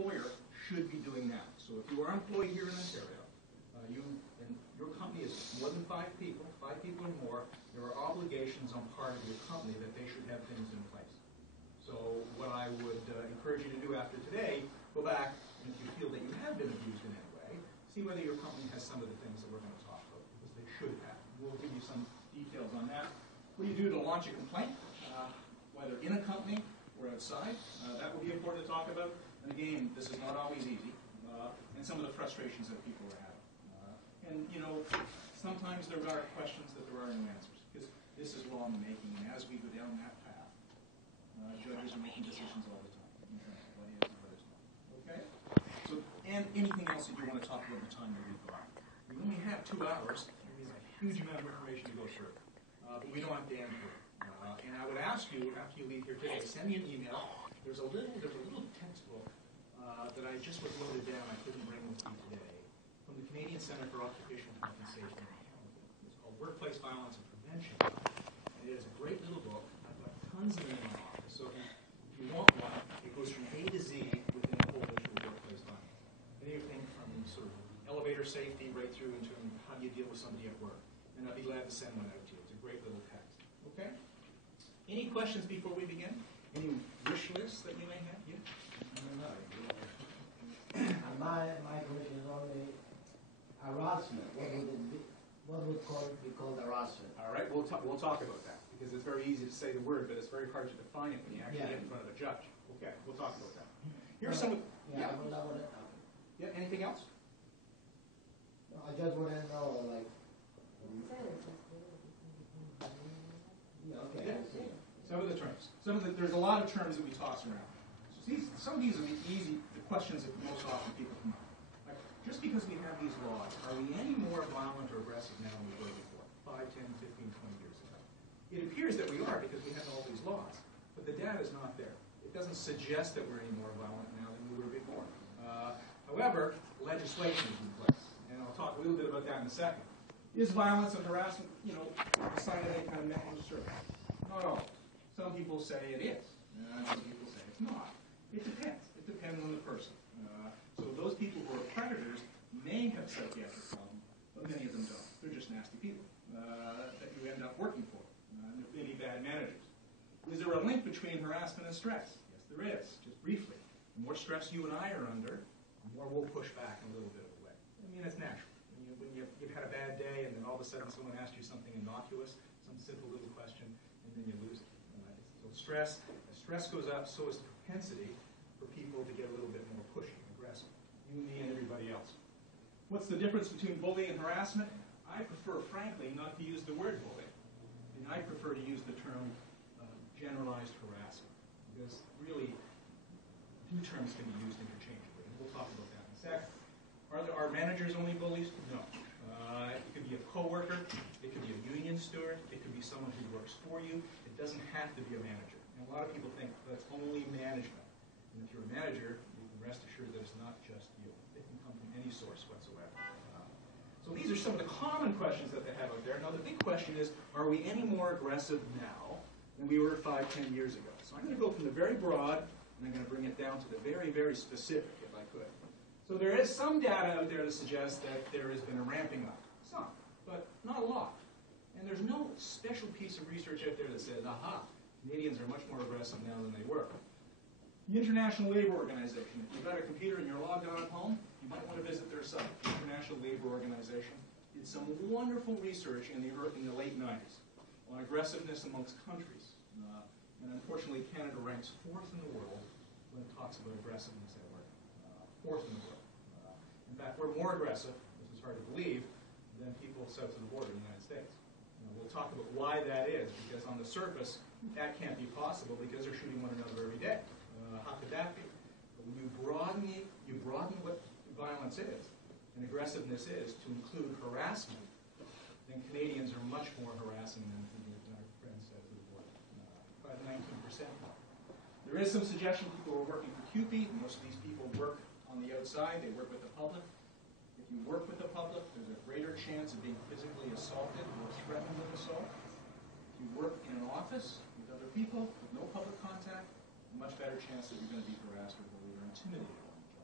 employer should be doing now. So if you are employed here in Ontario, and your company is more than 5 people or more, there are obligations on part of your company that they should have things in place. So what I would encourage you to do after today, go back, and if you feel that you have been abused in any way, see whether your company has some of the things that we're going to talk about, because they should have. We'll give you some details on that. What do you do to launch a complaint, whether in a company or outside? That will be important to talk about. And again, this is not always easy, and some of the frustrations that people are having. And you know, sometimes there are questions that there are no answers, because this is law in the making, and as we go down that path, judges are making decisions all the time in terms of what is and what is not. Okay? So, and anything else that you want to talk about in the time that we've got. We only have 2 hours. There's a huge amount of information to go through. But we don't have to end here. And I would ask you, after you leave here today, send me an email. There's a little textbook that I just was loaded down. I couldn't bring with me today, from the Canadian Centre for Occupational Health and Safety. It's called Workplace Violence and Prevention. And it is a great little book. I've got tons of them in my office. So if you want one, it goes from A to Z within the whole issue of workplace violence. Anything from sort of elevator safety right through into how do you deal with somebody at work. And I'd be glad to send one out to you. It's a great little text. Okay? Any questions before we begin? Any wish lists that you may have? Yeah? My question is only harassment. What would be called harassment? All right, we'll talk about that, because it's very easy to say the word, but it's very hard to define it when you actually get in front of a judge. Okay, we'll talk about that. Here's some of... Yeah. Yeah, anything else? No, I just want to know, like... Yeah, okay. Yeah. Some of the terms. There's a lot of terms that we toss around. So some of these are the questions that most often people come up. Like, just because we have these laws, are we any more violent or aggressive now than we were before, 5, 10, 15, 20 years ago? It appears that we are, because we have all these laws, but the data is not there. It doesn't suggest that we're any more violent now than we were before. However, legislation is in place, and I'll talk a little bit about that in a second. Is violence and harassment, a sign of any kind of mental disturbance? Not all. Some people say it is, and some people say it's not. It depends. It depends on the person. So those people who are predators may have psychiatric problems, but many of them don't. They're just nasty people that you end up working for. They're maybe bad managers. Is there a link between harassment and stress? Yes, there is, just briefly. The more stress you and I are under, the more we'll push back in a little bit of a way. I mean, it's natural. When you've had a bad day, and then all of a sudden someone asks you something innocuous, some simple little question, and then you lose it. So as stress goes up, so is the propensity for people to get a little bit more pushy and aggressive. You, me, and everybody else. What's the difference between bullying and harassment? I prefer, frankly, not to use the word bullying. And I prefer to use the term generalized harassment, because really, 2 terms can be used interchangeably. And we'll talk about that in a second. Are managers only bullies? No. It could be a coworker, it could be a union steward, it could be someone who works for you. It doesn't have to be a manager. And a lot of people think that's only management. And if you're a manager, you can rest assured that it's not just you. It can come from any source whatsoever. So these are some of the common questions that they have out there. Now the big question is, are we any more aggressive now than we were 5, 10 years ago? So I'm going to go from the very broad, and I'm going to bring it down to the very, very specific, if I could. So there is some data out there to suggest that there has been a ramping up. Some, but not a lot. And there's no special piece of research out there that says, aha, Canadians are much more aggressive now than they were. The International Labour Organization, if you've got a computer and you're logged on at home, you might want to visit their site. The International Labour Organization did some wonderful research in the late 90s on aggressiveness amongst countries. And unfortunately, Canada ranks 4th in the world when it talks about aggressiveness at work. 4th in the world. In fact, we're more aggressive, this is hard to believe, than people south of the border in the United States. We'll talk about why that is, because on the surface, that can't be possible because they're shooting one another every day. How could that be? But when you broaden what violence is and aggressiveness is to include harassment, then Canadians are much more harassing than our friends south of the border, by the 19%. There is some suggestion people are working for CUPE. Most of these people work on the outside. They work with the public. If you work with the public, there's a greater chance of being physically assaulted or threatened with assault. If you work in an office with other people with no public contact, a much better chance that you're going to be harassed or bullied or intimidated on the job.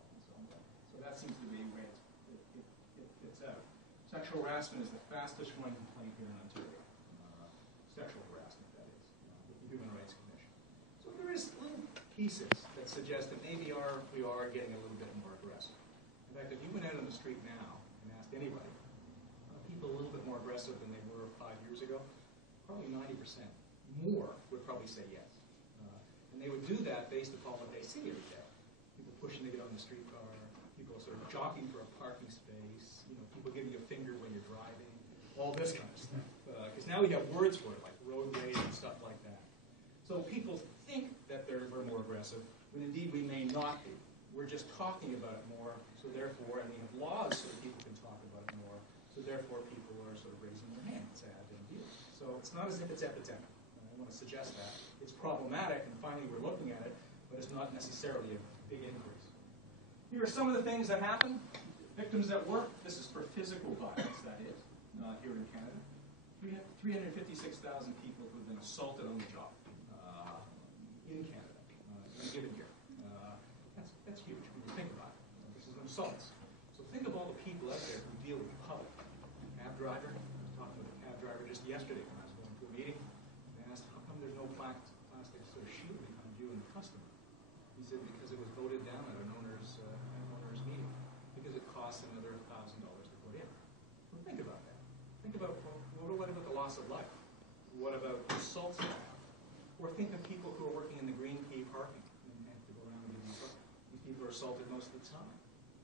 that seems to be the way it fits out. Sexual harassment is the fastest growing complaint here in Ontario. Sexual harassment, that is, with the Human Rights Commission. So there is little pieces that suggest that maybe we are getting a little bit more aggressive. In fact, if you went out on the street now and asked anybody, are people a little bit more aggressive than they were 5 years ago? Probably 90% more would probably say yes. And they would do that based upon what they see every day. People pushing to get on the streetcar, people sort of jockeying for a parking space, people giving you a finger when you're driving, all this kind of stuff. Because now we have words for it, like road rage and stuff like that. So people think that we're more aggressive, when indeed we may not be. We're just talking about it more, so therefore, and we have laws so that people can talk about it more, so therefore people are sort of raising their hand and say, I didn't do it. So it's not as if it's epidemic. I want to suggest that. It's problematic, and finally we're looking at it, but it's not necessarily a big increase. Here are some of the things that happen. Victims at work, this is for physical violence, that is, here in Canada. 356,000 people who have been assaulted on the job in Canada in a given year. That's huge when you think about it. This is assaults. So think of all the people out there who deal with the public. Cab driver, I was talking with a cab driver just yesterday when I was going to a meeting. They asked, how come there's no plastic sort of shield behind you and the customer? He said, because it was voted down at an owner's meeting. Because it costs another $1,000 to put in. Well, think about that. Think about, what about the loss of life? What about assaults that happen? Or think of people who are working in the Green Key parking and have to go around and do these work. These people are assaulted most of the time.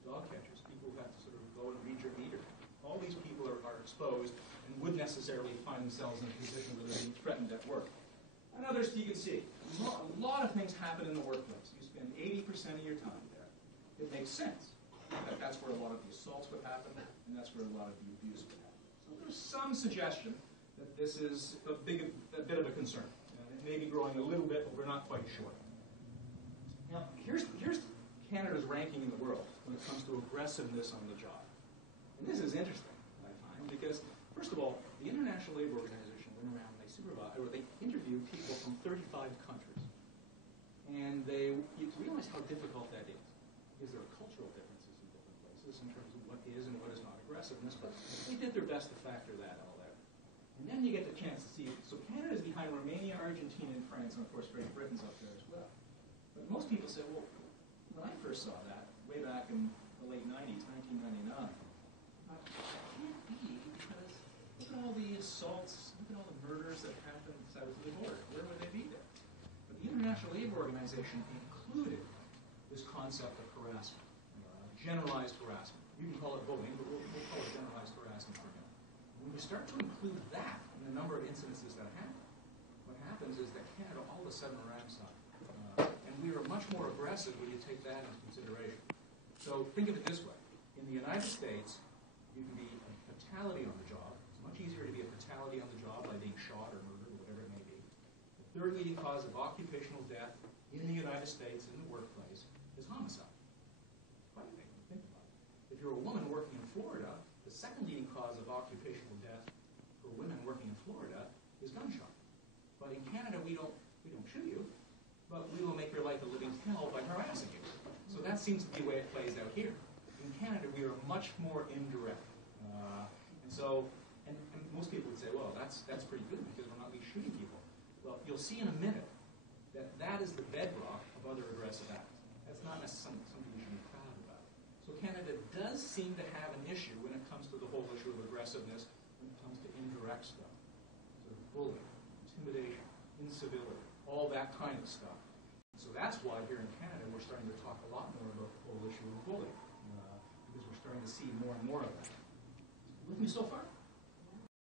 Dog catchers, people who have to sort of go and read your meter. All these people are exposed and would necessarily find themselves in a position where they're being threatened at work. And others you can see. A lot of things happen in the workplace. You spend 80% of your time there. It makes sense that that's where a lot of the assaults would happen, and that's where a lot of the abuse would happen. So there's some suggestion that this is a bit of a concern. It may be growing a little bit, but we're not quite sure. Now, here's Canada's ranking in the world when it comes to aggressiveness on the job. And this is interesting, I find, because, first of all, the International Labour Organization went around, they interviewed people from 35 countries. And you realize how difficult that is, because there are cultural differences in different places in terms of what is and what is not aggressiveness, but they did their best to factor that all out. And then you get the chance to see, so Canada's behind Romania, Argentina, and France, and of course Great Britain's up there as well. But most people say, well, when I first saw that, way back in the late 90s, 1999, I thought, it can't be, because look at all the assaults, look at all the murders that happened south of the border. Where would they be there? But the International Labour Organization included this concept of harassment, generalized harassment. You can call it bullying, but we'll call it generalized harassment for now. When you start to include that in the number of incidences that happen, what happens is that Canada all of a sudden ramps up. And we are much more aggressive when you take that into consideration. So think of it this way. In the United States, you can be a fatality on the job. It's much easier to be a fatality on the job by being shot or murdered or whatever it may be. The third leading cause of occupational death in the United States in the workplace is homicide. Funny thing to think about. If you're a woman working in Florida, the second leading cause of occupational death for women working in Florida is gunshot. But in Canada, we don't shoot you, but we will make your life a living hell by harassing you. So that seems to be the way it plays out here. In Canada, we are much more indirect. And most people would say, well, that's pretty good because we're not really shooting people. Well, you'll see in a minute that is the bedrock of other aggressive acts. That's not necessarily something you should be proud about. So Canada does seem to have an issue when it comes to the whole issue of aggressiveness, when it comes to indirect stuff. So bullying, intimidation, incivility, all that kind of stuff. So that's why here in Canada we're starting to talk a lot more about the whole issue of bullying, because we're starting to see more and more of that. With me so far?